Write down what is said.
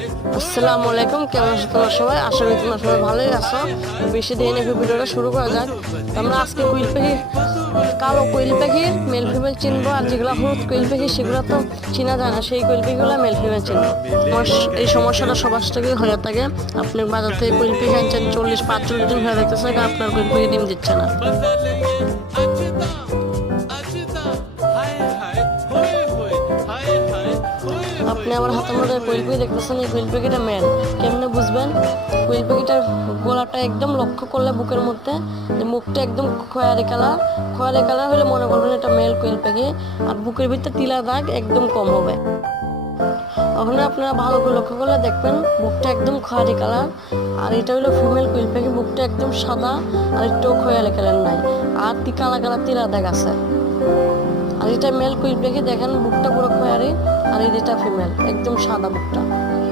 আসসালামু আলাইকুম, কেমন আছো তোমরা সবাই? আশা করি তোমরা সবাই ভালোই আছো। বেশি দেরি না, ভিডিওটা শুরু করা যাক। আমরা আজকে কুইল পাখি, কালো কুইল পাখির মেল ফিমেল চিনবো। আর যেগুলো হলুদ কুইল পাখি সেগুলো তো চিনা যায় না, সেই কুইল পাখিগুলো মেল ফিমেল চিনবো। আমার এই সমস্যাটা সবার থেকে হয়ে থাকে। আপনি বাজার থেকে কুইল পাখি আনছেন, 40-45 দিন হয়ে দেখতেছে আপনার কুইল পাখি ডিম দিচ্ছে না। আপনি আমার হাতের মধ্যে কোয়েল পাখি দেখতেছেন, এই কোয়েল পাখিটা মেল। কেমনে বুঝবেন? কোয়েল পাখিটার গলাটা একদম লক্ষ্য করলে বুকের মধ্যে মুখটা একদম খয়েরি কালার হলে মনে করবেন এটা মেল কোয়েল পাখি। আর বুকের ভিতরে তিলা দাগ একদম কম হবে। ওখানে আপনারা ভালো করে লক্ষ্য করলে দেখবেন বুকটা একদম খয়েরি কালার। আর এটা হলো ফিমেল কোয়েল পাখি, বুকটা একদম সাদা আর একটু খয়েরি কালার নাই, আর কালা তিলা দাগ আছে। আর এটা মেল কুইল পাখি, দেখেন বুকটা পুরো খয়েরি। আর এটা ফিমেল, একদম সাদা বুকটা।